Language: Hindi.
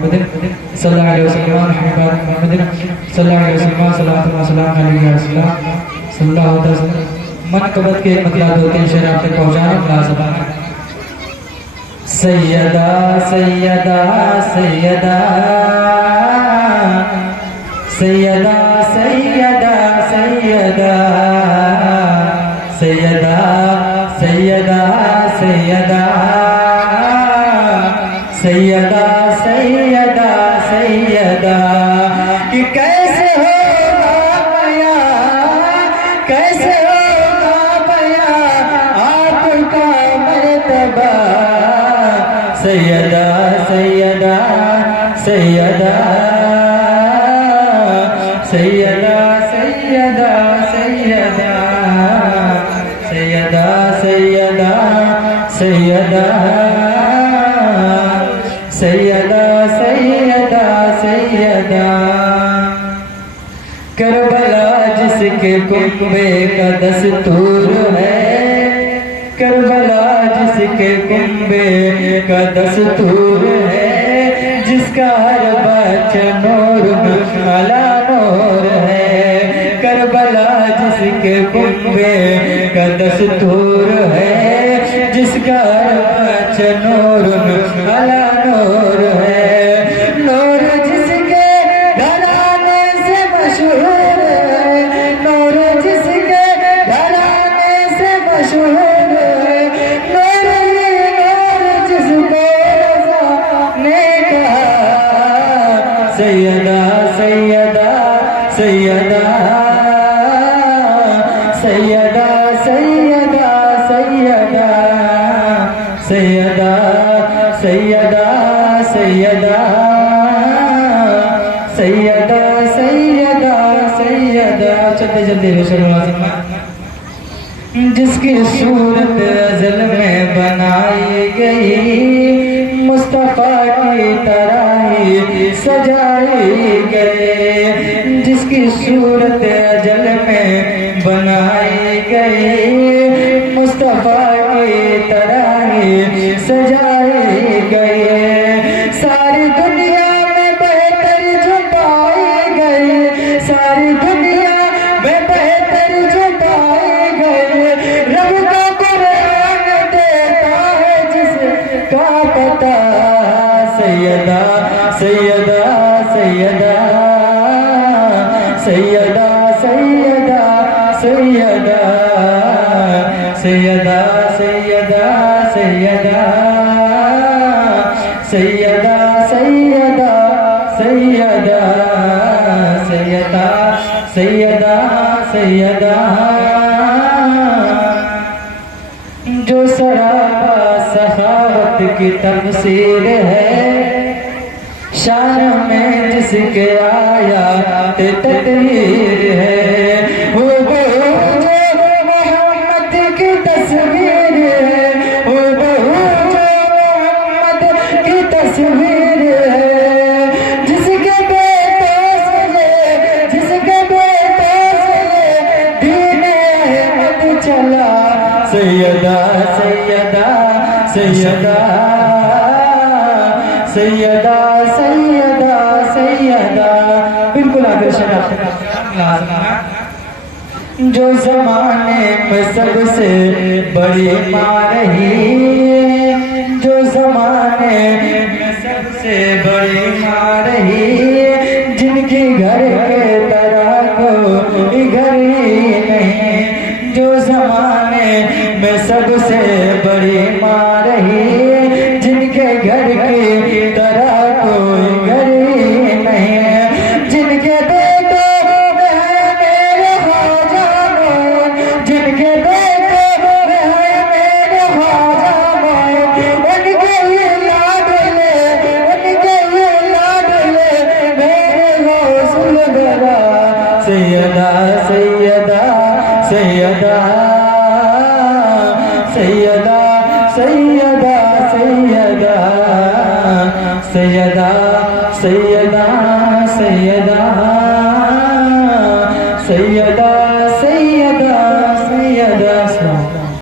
मुहम्मद सल्लल्लाहु अलैहि वसल्लम हबीब मुहम्मद सल्लल्लाहु अलैहि वसल्लम सल्लल्लाहु अलैहि वसल्लम सल्लल्लाहु अलैहि वसल्लम मनकबत के मतलब दो तीन शेर आप तक पहुंचाना मुलाज़िम सैयदा सैयदा सैयदा सैयदा सैयदा सैयदा सैयदा सैयदा सैयदा सैयदा सैयदा सैयदा कि कैसे होगा बया कैसे होगा बया आपका मर्तबा सैयदा सैयदा सैयदा सैयदा सैयदा सैयदा सैयदा सैयदा सैयदा सैयदा सैयदा सैयदा करबला जिसके कुंबे का दस्तूर है करबला जिसके कुंबे का दस्तूर है जिसका हर बच्चा नूर अला नूर है करबला जिसके कुंबे का दस्तूर है जिसका हर बच्चा नूर अला नूर है नूर जिसके घराने से मशहूर है नूर जिसके घराने से मशहूर है नूर जिसको ने कहा सैयदा सैयदा सैयदा सैयदा सैयदा सैयदा सैयदा सैयदा सैयदा सैयदा सैयदा सैयदा चलते चलते जिसकी सूरत अज़ल में बनाई गई मुस्तफ़ा की तरह ही सजाई गई जिसकी सूरत अज़ल में बनाई गई मुस्तफ़ा की तरह ही सजाई गई सारी दुनिया में बेहतर जो पाई गई सारी दुनिया में बेहतर जो पाई गई रब का कुरान देता है जिसका पता सैयदा सैयदा सैयदा सैयदा सैयदा सैयदा सैयदा सैयदा सैयदा सैयदा सैयदा सैयदा सैयदा सैयदा सैयदा जो सरापा सखावत की तफसीर है शान में जिसके आया तकदीर है वो मोहम्मद की तस्वीर है वो मोहम्मद की तस्वीर है जिसके बेटों से दीन अहमद चला सैयदा सैयदा सैयदा सैयदा सैयदा सैयदा बिल्कुल आकर्षण जो जमाने में सबसे बड़ी माँ रही जो जमाने में सबसे बड़ी माँ रही जिनकी घर के तरह कोई घर ही नहीं जो जमाने में सबसे बड़ी माँ रही जिनके घर की तरह कोई घर ही नहीं जिनके बेटों में है मेरे ख्वाजा मोइन जिनके बेटों में है मेरे ख्वाजा मोइन उनके ये लाडले मेरे गौसुल गरा सैयदा सैयदा सैयदा सैयदा सैयदा सैयदा सैयदा सैयदा सैयदा